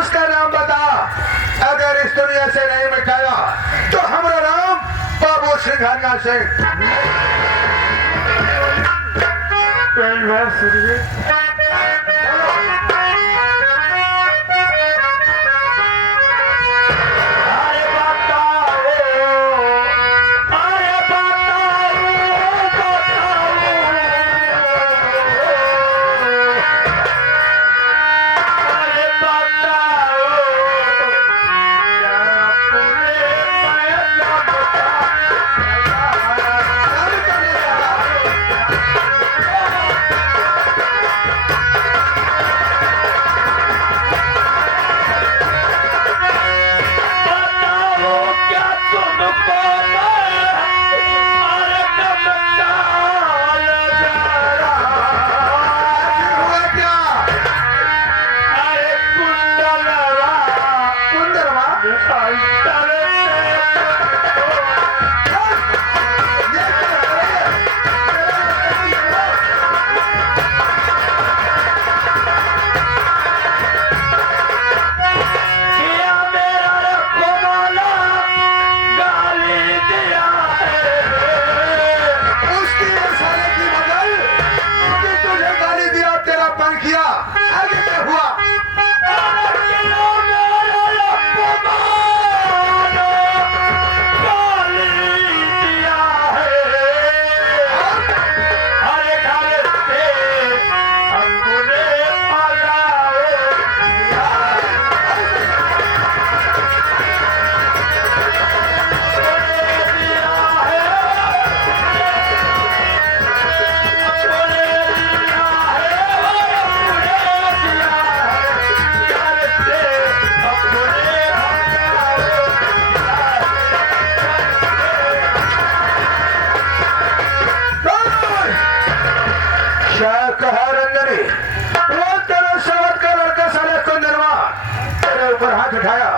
उसका नाम बता। अगर इस दुनिया से नहीं मिटाया तो हमारा नाम बाबू सिंघानिया सिंह। ऊपर हाथ उठाया,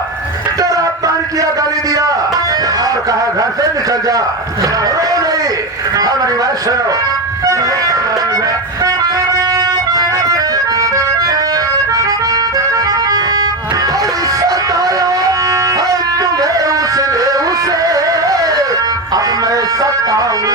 तेरा अपमान किया, गाली दिया और कहा घर से निकल जा। रो नहीं, हमारी बात सुनो। सताया है तुम्हें उसे अब मैं सताऊं।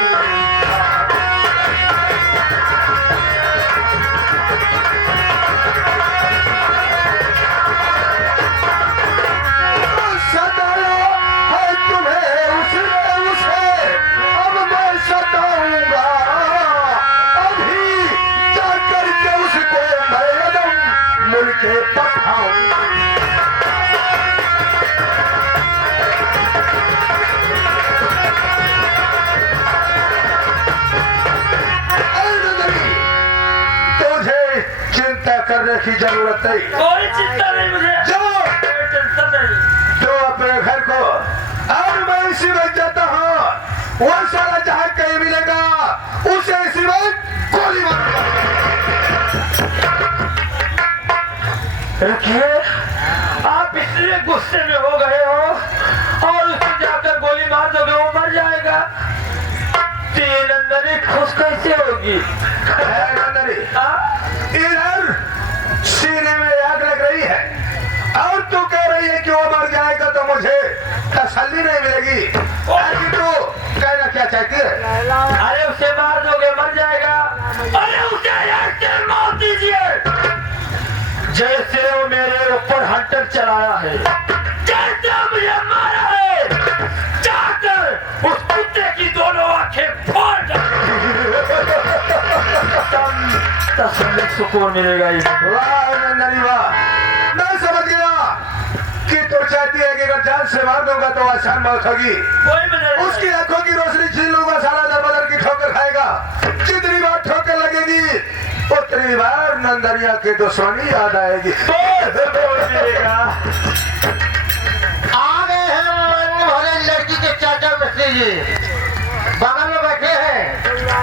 करने की जरूरत नहीं, कोई चिंता नहीं मुझे, जो अपने घर को और मैं इसी वक्त जाता हूँ, वो सारा जहाज कहीं मिलेगा उसे इसी वक्त गोली मारूंगा। देखिए आप इसलिए गुस्से में हो गए हो और उसे जाकर गोली मार दोगे, वो मर जाएगा। तीन अंदर खुश कैसे होगी? इधर सीने में आग लग रही है और तू कह रही है कि वो मर जाएगा तो मुझे तसल्ली नहीं मिलेगी। तू कहना क्या चाहती है? अरे उसे मार दोगे मर जाएगा। अरे उसे ऐसे मार दीजिए जैसे वो मेरे ऊपर हंटर चलाया है, जैसे मुझे मारा है। जाकर उस कुत्ते की दोनों आंखें फोड़ तब सुकून मिलेगा। वाह नंदनी वाह, मैं समझ गया कि तू चाहती है कि अगर जान से मार दूंगा तो आसान मौत होगी। उसकी आंखों की रोशनी छीन लूंगा, सारा दर बदर की ठोकर खाएगा। जितनी बार ठोकर लगेगी उतनी बार नंदनिया की दुश्मनी याद आएगी। आ गए हैं भले लड़की के चाचा मिस्त्री जी, बगल में बैठे हैं,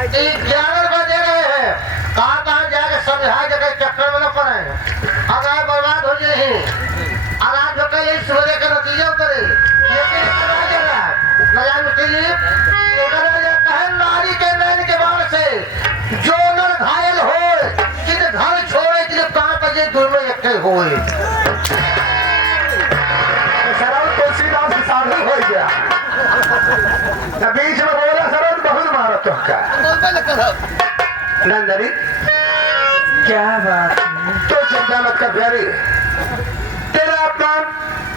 11 रुपए दे रहे हैं। कहाँ जाकर समझा जगह चक्कर में न पड़े, अनाज बर्बाद हो जाए। अनाज होकर यही सूर्य का नतीजा उतरे। नारी के नैन के बाण से जो नर घायल हो, जिन घर छोड़े जिन प्राण पर ये दोनों एक हुए। बीच में बोला सरोज बहुत मारो तो का नंदरी क्या बात है? तो चिंता मत कर प्यारी, तेरा अपमान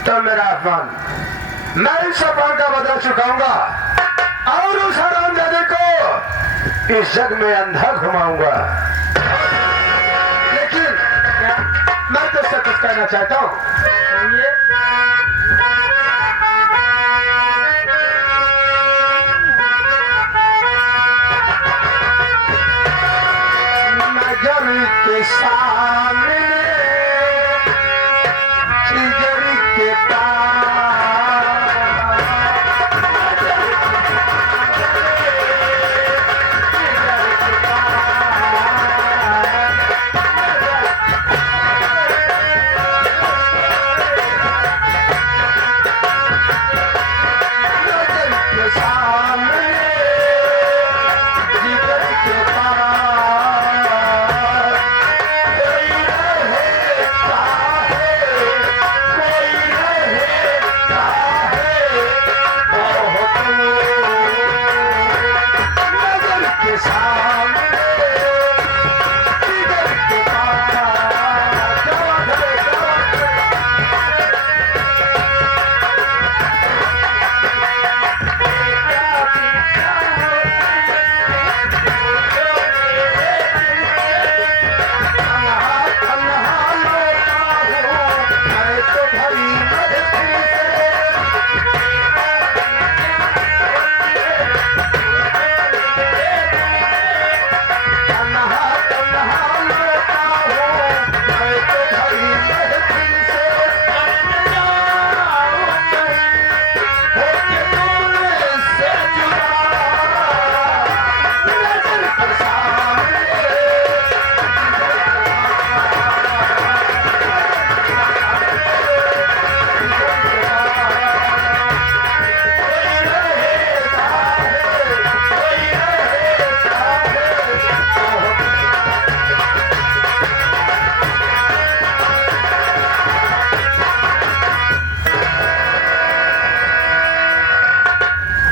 तो मेरा अपमान, मैं इस अपमान का बदला चुकाऊंगा और उस हरामजादे को इस जग में अंधा घुमाऊंगा। लेकिन मैं तुझसे कुछ कहना चाहता हूँ। कहिए। नजर के सामने जिगर के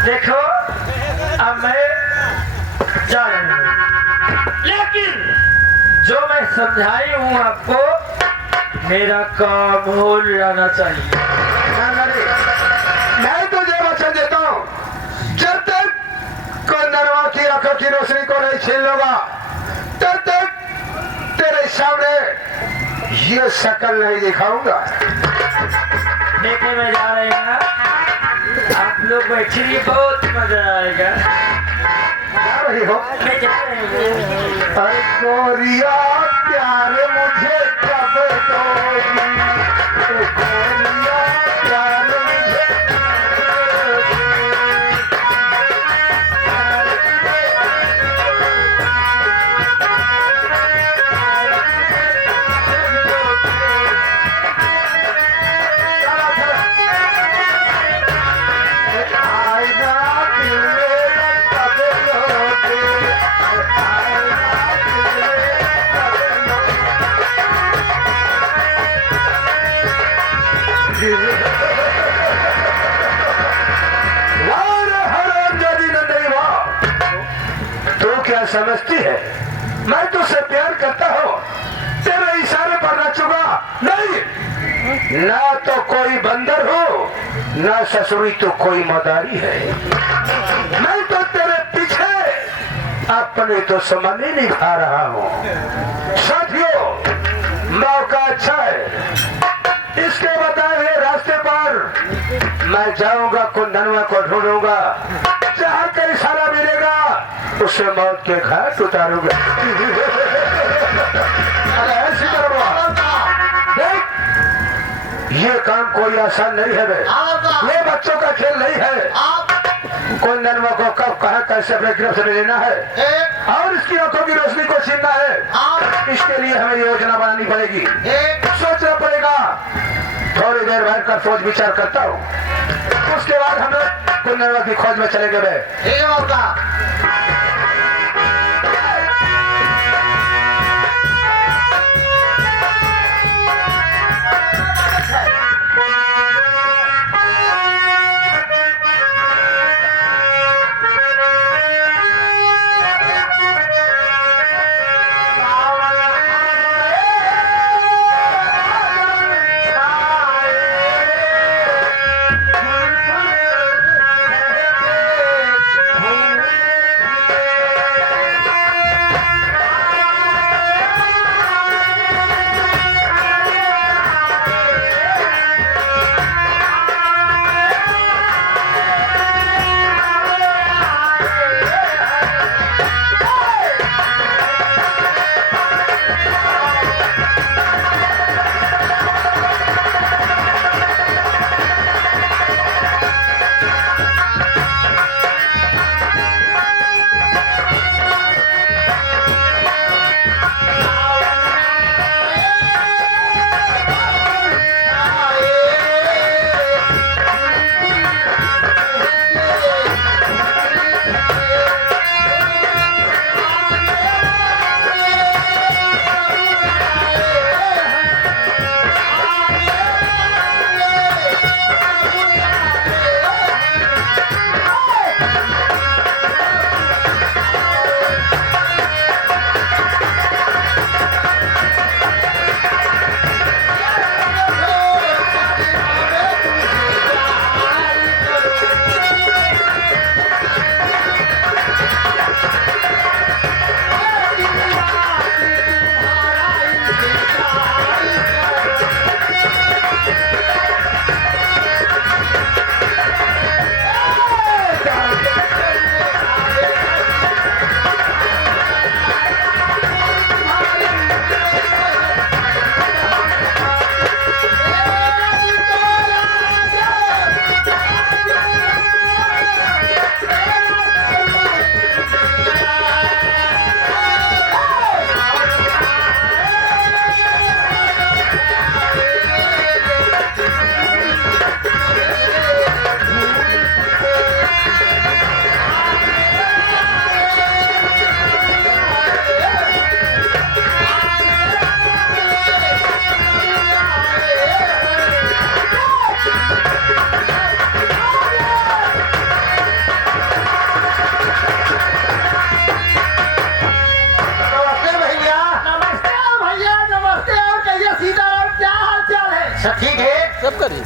देखो अब मैं जा रही हूँ, लेकिन जो मैं समझाई हूँ आपको, मेरा काम हो जाना चाहिए। मैं तुझे वचन देता हूँ, जब तक कोई नरवा की आंखों की रोशनी को नहीं छीन लूंगा, तब तक तेरे सामने ये शक्ल नहीं दिखाऊंगा। लेके मैं जा रही हूँ, आप लोग बैठिए, बहुत मजा आएगा। जा रही हो? मैं जा रही हूँ। अरे गोरिया प्यार मुझे कब दोगी? गोरिया प्यार मुझे समझती है मैं तुझसे प्यार करता हूँ, तेरे इशारे पर नाचूंगा नहीं। ना तो कोई बंदर हो, ना ससुरी तो कोई मदारी है। मैं तो तेरे पीछे अपने तो समझ नहीं खा रहा हूँ। साथियों, मौका अच्छा है, इसके बताए हुए रास्ते पर मैं जाऊंगा, कुंदनवा को ढूंढूंगा, जहाँ का इशारा मिलेगा उसे मौत के घाट उतारूंगा। अरे ऐसी देख, ये काम कोई आसान नहीं है बे। ये बच्चों का खेल नहीं है। कुंदनवा को कब कहाँ कैसे अपने गिरफ्त में लेना है और इसकी आंखों की रोशनी को छीनना है, इसके लिए हमें योजना बनानी पड़ेगी, सोचना पड़ेगा। थोड़ी देर बैठ कर सोच विचार करता हूँ, उसके बाद हम लोग कुंदनवा की खोज में चलेंगे बे।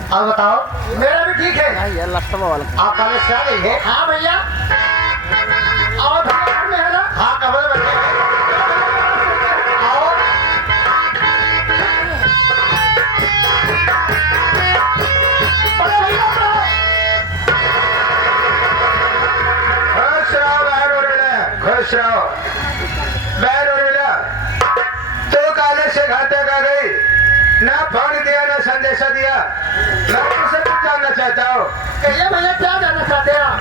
और बताओ। मेरा भी ठीक है। आप कॉलेज से आ गई है? हाँ भैया। और भैया घर में है ना? हाँ कमरे में बैठे हैं। आओ। बड़े भैया खुश रहो बहन और बेटा, खुश रहो बहन और बेटा। तो कॉलेज से घर तक आ गई, ना फोन किया ना संदेशा दिया। मैं तुमसे कुछ जानना चाहता हूँ। कहिए भैया, क्या जानना चाहते हैं आप?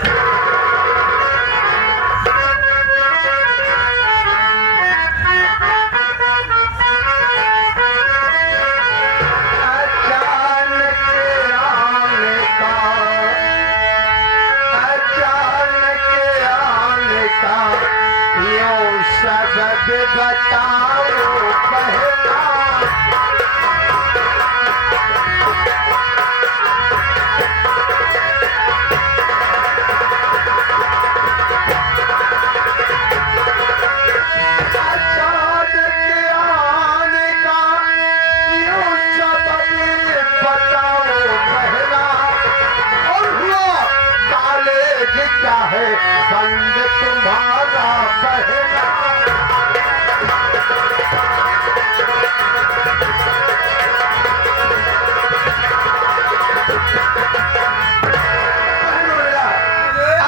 बताओ पहला है बंद तुम्हारा पहला।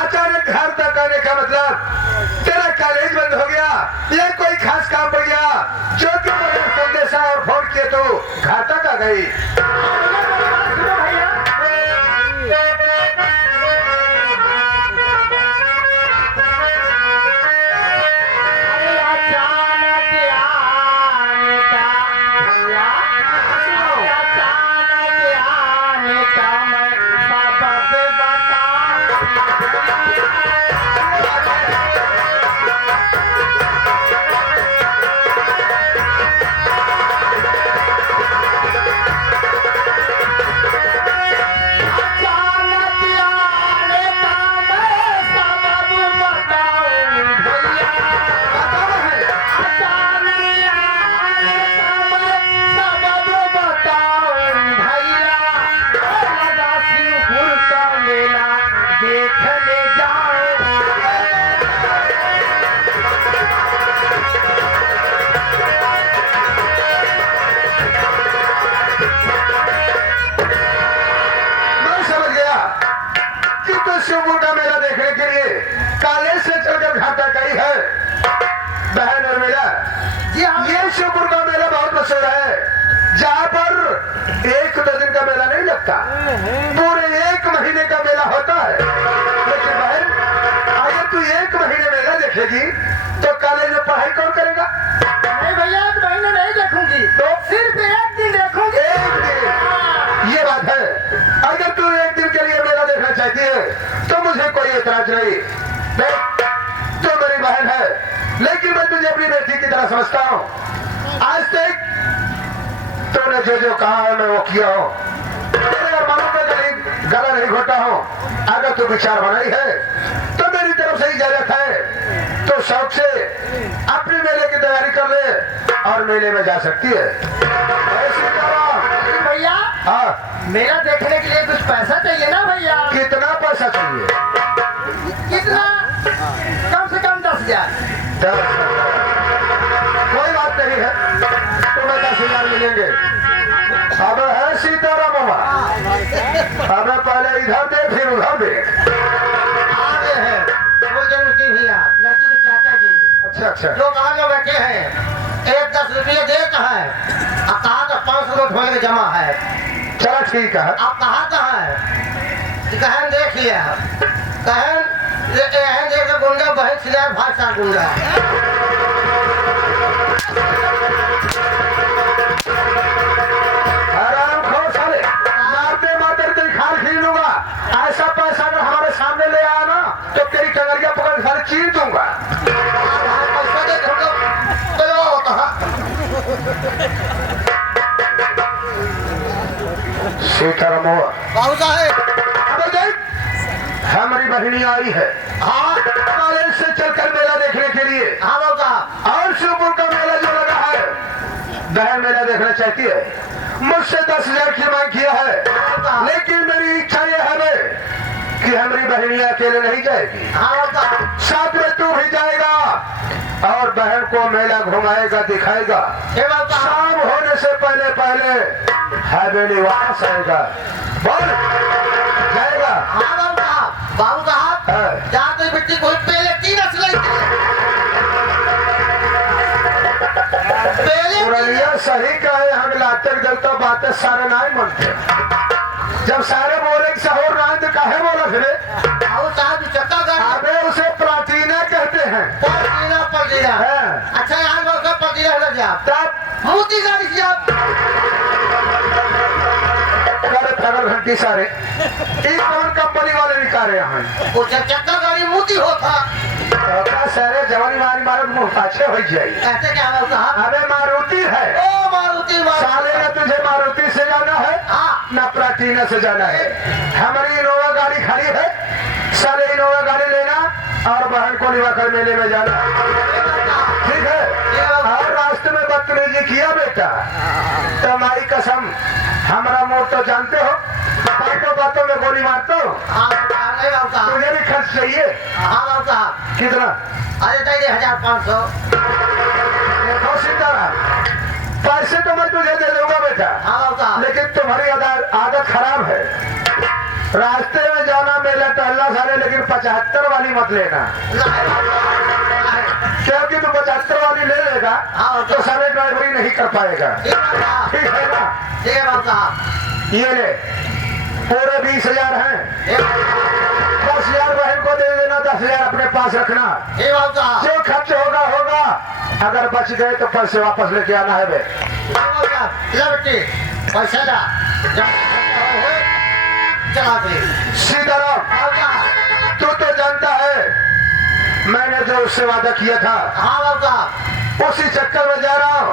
अचानक घर तक आने का मतलब तेरा कॉलेज बंद हो गया या कोई खास काम पड़ गया जो कि बगैर संदेशा और फोन किए तो घर तक आ गई। शिवपुर का मेला देखने के लिए कॉलेज से चलकर घर तक आई है बहन और मेरा। जी हाँ। ये शिवपुर का मेला बहुत मशहूर है, जहाँ पर एक दो दिन का मेला नहीं लगता, पूरे 1 महीने का मेला होता है। लेकिन बहन, अगर तू 1 महीने मेला देखेगी तो कॉलेज में पढ़ाई कौन करेगा? नहीं भैया, 1 महीने नहीं देखूंगी, तो सिर्फ 1 दिन देखूंगी। 1 दिन, ये बात है। अगर तू 1 दिन के लिए मेला देखना चाहती है तो मुझे कोई एतराज नहीं। देख, तू मेरी बहन है, लेकिन मैं तुझे अपनी बेटी की तरह समझता हूँ। आज तक तूने जो जो कहा है मैं वो किया हूँ, तेरे अरमानों का गला नहीं घोटा हूँ। अगर तू विचार बनाई है तो मेरी तरफ से इजाजत है, तो शौक से अपने मेले की तैयारी कर ले और मेले में जा सकती है। ऐसे भैया, हाँ, मेला देखने के लिए कुछ पैसा चाहिए ना भैया? कितना पैसा चाहिए? कितना? कम से कम 10,000। 10, कोई बात नहीं है, तुम्हें 10,000 मिलेंगे। अब है सीताराम मामा, अब पहले इधर दे फिर उधर दे। आ गए हैं फूलचंद भैया, लड़की के चाचा जी। अच्छा अच्छा, जो कहा जो बैठे हैं, 1 10 रुपये देता है, अब कहा तो 500 नोट होने में जमा है। चलो ठीक है। आप कहा है? कहन देख लिया, कहन देख गुंडा बहन सिला भाई सा गुंडा। आराम खो साले, मारते मारते तेरी खाल खींच लूंगा। ऐसा पैसा अगर हमारे सामने ले आया ना तो तेरी टंगरिया पकड़ साले चीर दूंगा। पैसा दे दो, चलो कहा। सीताराम बाबू साहेब, अबे देख, हमारी बहनी आई है। हाँ, कॉलेज से चलकर मेला देखने के लिए। हाँ बाबू साहब। और शिवपुर का मेला जो लगा है, बहन मेला देखना चाहती है। मुझसे 10,000 की मांग किया है, लेकिन मेरी इच्छा यह है बे, कि हमारी बहनियां अकेले नहीं जाएगी, साथ में तू भी जाएगा और बहन को मेला घुमाएगा, दिखाएगा। शाम होने से पहले पहले हवेली वापस आएगा। बोल जाएगा? बाबू साहब जहाँ तो मिट्टी कोई पहले 3 पुरनिया सही कहे, हम लाते दिल तो बातें सारे नहीं मनते। जब सारे बोले कि सहोर रात काहे बोला फिर? चक्का अबे उसे प्राचीना कहते हैं। पटीना हाँ। अच्छा यहाँ पर पटीना लग जा तब मोती गाड़ी की आप फगल घंटी सारे एक कौन कंपनी वाले निकाले यहाँ? वो चक्का गाड़ी मोती होता सारे जवानी मारी मारे मुहताजे हो जाए। ऐसे क्या है साहब? अबे मारुति है। ओ मारुति साले ने तुझे मारुति से जाना है ना प्लाटीना से जाना है। हमारी इनोवा गाड़ी खड़ी है, साले इनोवा गाड़ी लेना और बहन को निवाकर मेले में जाना, ठीक है? और रास्ते में बदतमीजी किया बेटा तो हमारी कसम, हमारा मोड़ तो जानते हो, बातों बातों में गोली मारते हो। तुझे भी खर्च चाहिए? हाँ साहब। कितना? अरे चाहिए 1,500। देखो सीताराम, पैसे तो मैं तुझे दे दूंगा बेटा, लेकिन तुम्हारी आदत खराब है। रास्ते में जाना मेला टहलना सारे, लेकिन 75 वाली मत लेना, क्योंकि तू 75 वाली ले लेगा तो सारे ड्राइवरी नहीं कर पाएगा, ठीक है ना? ठीक है बाबू साहब। ये ले पूरे 20,000 हैं। 10,000 बहन को दे देना, 10,000 अपने पास रखना। जो खर्च होगा होगा, अगर बच गए तो पैसे वापस लेके आना है बे। पैसा ला चला सीताराम, तू तो जानता है मैंने जो उससे वादा किया था, हाँ बाबू उसी चक्कर में जा रहा हूँ।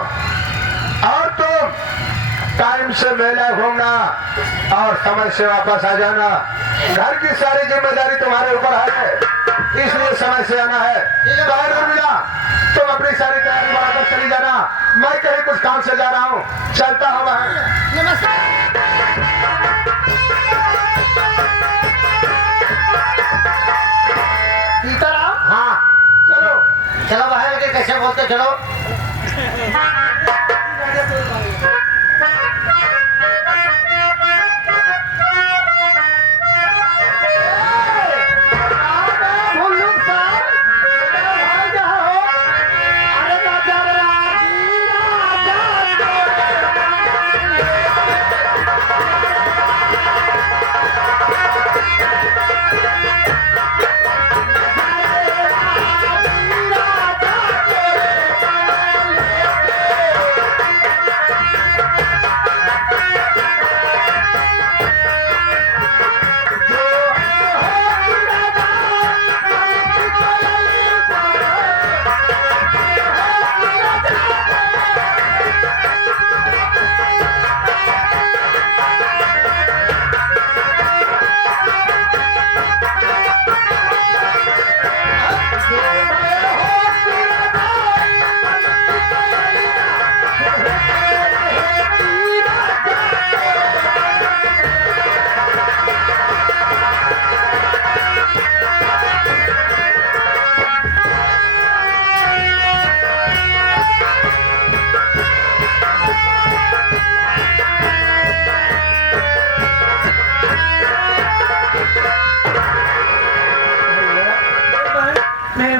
और तुम टाइम से मेला घूमना और समय से वापस आ जाना। घर की सारी जिम्मेदारी तुम्हारे ऊपर है, इसलिए समय से आना है। मिला तुम अपनी सारी तैयारी बढ़ाकर चली जाना, मैं कहीं कुछ काम से जा रहा हूँ, चलता हूँ। सीताराम, हाँ चलो चलो बाहर लगे, कैसे बोलते चलो।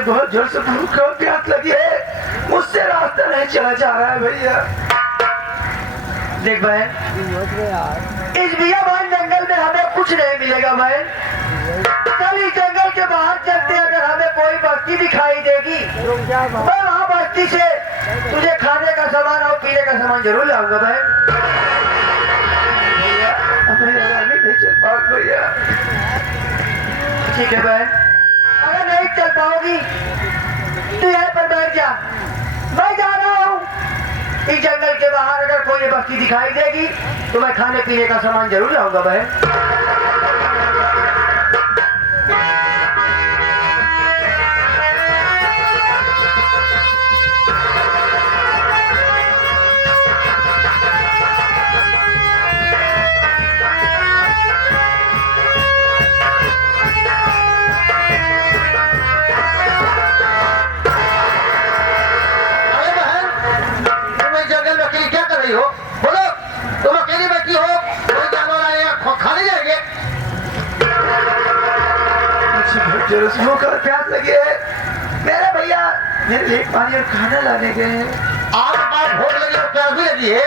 बहुत जोर से भूख और प्यास लगी है, मुझसे रास्ता नहीं चला जा रहा है भैया। देख बहन, इस बियाबान जंगल में हमें कुछ नहीं मिलेगा बहन। कल इस जंगल के बाहर चलते, अगर हमें कोई बस्ती दिखाई देगी मैं वहाँ बस्ती से तुझे खाने का सामान और पीने का सामान जरूर लाऊंगा बहन। भैया नहीं चल पाओगे भैया। ठीक है बहन, अगर नहीं चल पाओगी तो यहाँ पर बैठ जा, मैं जा रहा हूँ। इस जंगल के बाहर अगर कोई बस्ती दिखाई देगी तो मैं खाने पीने का सामान जरूर लाऊंगा बहन। उसको कर प्यास लगी है। मेरे भैया मेरे लिए पानी और खाना लाने गए हैं। आज बात भूख लगी और प्यास भी लगी है।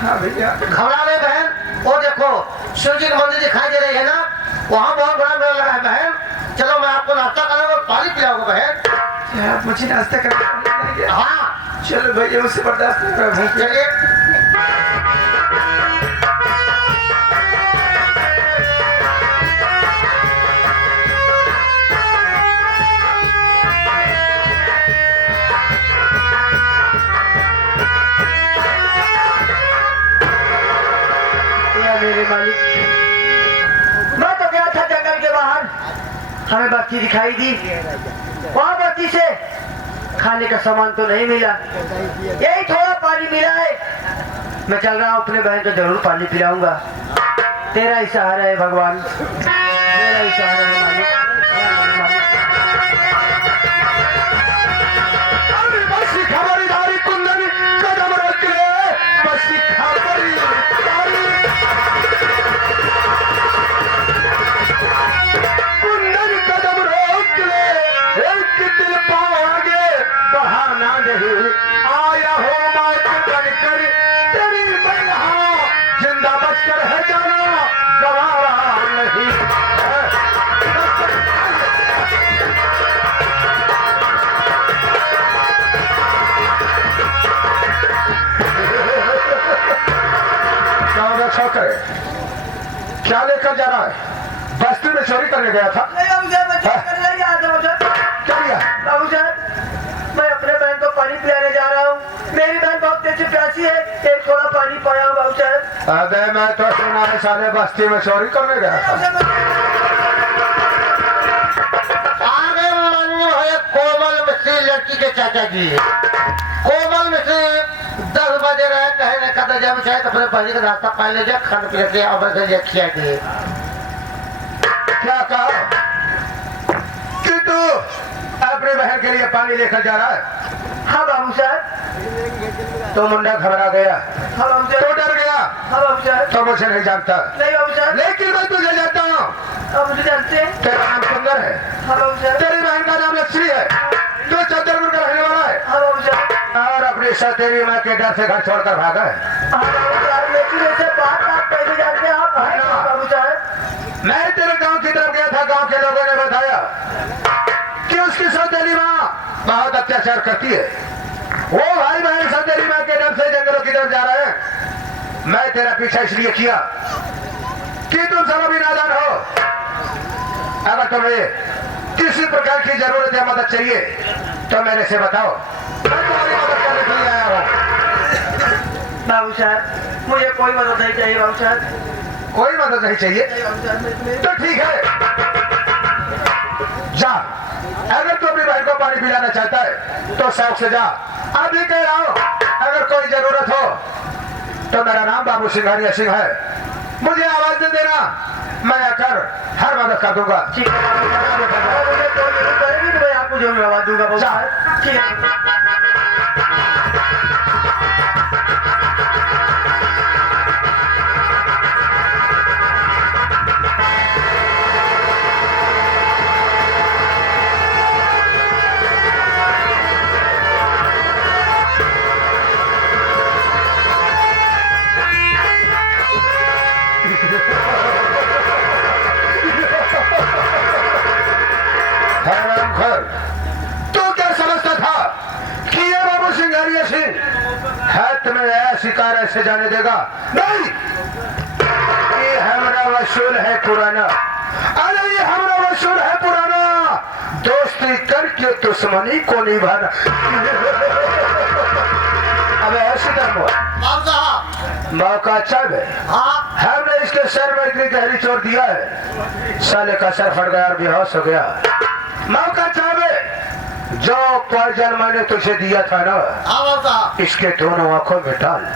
हाँ भैया। घबरा नहीं बहन, वो देखो शिव जी की मंदिर दिखाई दे रही है ना, वहाँ बहुत बड़ा मेला लगा है बहन। चलो मैं आपको नाश्ता कराऊंगा और पानी पिलाऊंगा बहन। क्या आप मुझे नाश्ता करने? हाँ चलो भैया, उससे बर्दाश्त नहीं कर रहा हूँ। चलिए। मेरे मालिक, मैं तो गया था जंगल के बाहर, हमें बस्ती दिखाई दी। वहाँ बस्ती से खाने का सामान तो नहीं मिला, यही थोड़ा पानी मिला है। मैं चल रहा हूँ, अपने बहन को जरूर पानी पिलाऊंगा। तेरा ही सहारा है भगवान, तेरा ही सहारा है मालिक। अरे बस खबरदारी कुंदन कदम रख ले, बस खबरदारी। कुंदन कदम रोक ले, एक दिल पाँव आगे बहाना नहीं। आया हो मात बनकर तेरी बल्हा, जिंदा बचकर है जाना गवारा नहीं। क्या लेकर जा रहा है? बस्ती में चोरी करने गया था? नहीं बाबू साहब, मैं चोरी करने नहीं गया था बाबू साहब। क्या किया? बाबू साहब, मैं अपने बहन को पानी पिलाने जा रहा हूँ। मेरी बहन बहुत तेज से प्यासी है, एक थोड़ा पानी पाया हूँ बाबू साहब। अबे मैं तो सुना है साले बस्ती में चोरी करने गया था। आगे मनु है कोमल मिश्री लड़की के चाचा जी। कोमल मिश्री 10 बजे रहे कहे न कदर जब चाहे तो अपने पहले का रास्ता पाए ले जा, खाने पीने के और बस ये खिया के। क्या कहा कि तू अपने बहन के लिए पानी लेकर जा रहा है? हाँ बाबू साहब। तो मुंडा घबरा गया, हाँ बाबू तो साहब। डर गया, हाँ बाबू साहब। तो मुझे नहीं जानता, नहीं बाबू साहब। लेकिन मैं तुझे जानता हूँ। आप मुझे जानते हैं? तेरा नाम सुंदर है, हाँ बाबू साहब। तेरी बहन का नाम लक्ष्मी है, तू चंद्रपुर का रहने वाला है हाँ बाबू साहब। और अपनी सतेरी माँ के डर से घर छोड़कर भागा है। हाँ बाबू साहब, लेकिन ऐसे बात आप पहले जानते हैं, आप आए कहाँ बाबू साहब? मैं तेरे गांव की तरफ गया था, गांव के लोगों ने बताया कि उसकी सौतेली माँ बहुत अत्याचार करती है। वो भाई बहन सौतेली माँ के डर से जंगलों की तरफ जा रहे हैं। मैं तेरा पीछा इसलिए किया कि तुम सब अभी नादान हो। अगर तुम्हें किसी प्रकार की जरूरत या मदद चाहिए तो मेरे से बताओ, मैं तुम्हारी मदद करने के लिए आया हूँ। बाबू साहब, मुझे कोई मदद नहीं चाहिए बाबू साहब। कोई मदद नहीं चाहिए नहीं बाबू साहब, मेरे- तो ठीक है, जा। अगर तू अपनी बहन को पानी पिलाना चाहता है तो शौक से जा। अभी कह रहा हूं, अगर कोई जरूरत हो तो मेरा नाम बाबू सिंघानिया सिंह है, मुझे आवाज दे देना, मैं आकर हर मदद कर दूंगा। ठीक है बाबू साहब, अगर मुझे कोई जरूरत पड़ेगी तो मैं आपको जरूर आवाज दूंगा बाबू साहब। ठीक है। तू क्या समझता था कि ये बाबू सिंघानिया सिंह है तुम्हें ऐसा शिकार ऐसे जाने देगा? नहीं, ये हमारा वसूल है पुराना। अरे ये हमारा वसूल है पुराना, दोस्ती करके दुश्मनी को निभाना। अब ऐसे धर्म बाबू साहब। मौका अच्छा है, हाँ हमने इसके सर में इतनी गहरी चोट दिया है, साले का सर फट गया और बेहोश हो गया। मौका चाहे जो पॉइजन मैंने तुझे दिया था ना, हाँ बाबू साहब। इसके दोनों आंखों में डाल।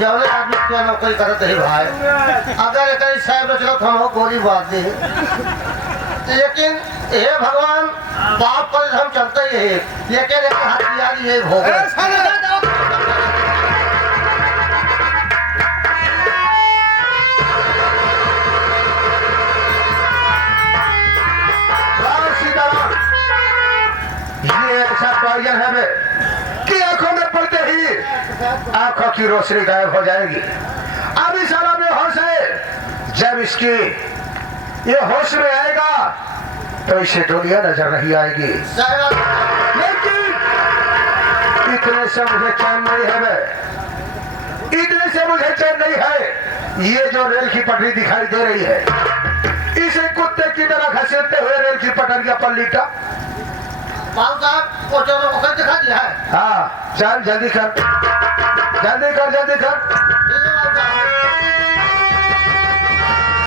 जवले आदमी क्या नौकरी करते है भाई, अगर एक साहब न चलो तो हम गोली बात दे, लेकिन हे भगवान बाप पर हम चलते ही है, लेकिन एक हथियार ये हो गए। ऐसा पॉइजन है वे कि आंखों में पड़ते ही आंखों की रोशनी गायब हो जाएगी। अभी सारा बेहोश है, जब इसकी ये होश में आएगा तो इसे दुनिया नजर नहीं आएगी। लेकिन इतने से मुझे चैन नहीं है वे, इतने से मुझे चैन नहीं है। ये जो रेल की पटरी दिखाई दे रही है, इसे कुत्ते की तरह घसीटते हुए रेल की पटरी पर लीटा। बाबू साहब वो चोरों को कर दिखा दिया है। हाँ चल जल्दी कर, जल्दी कर, जल्दी कर। ठीक है बाबू साहब।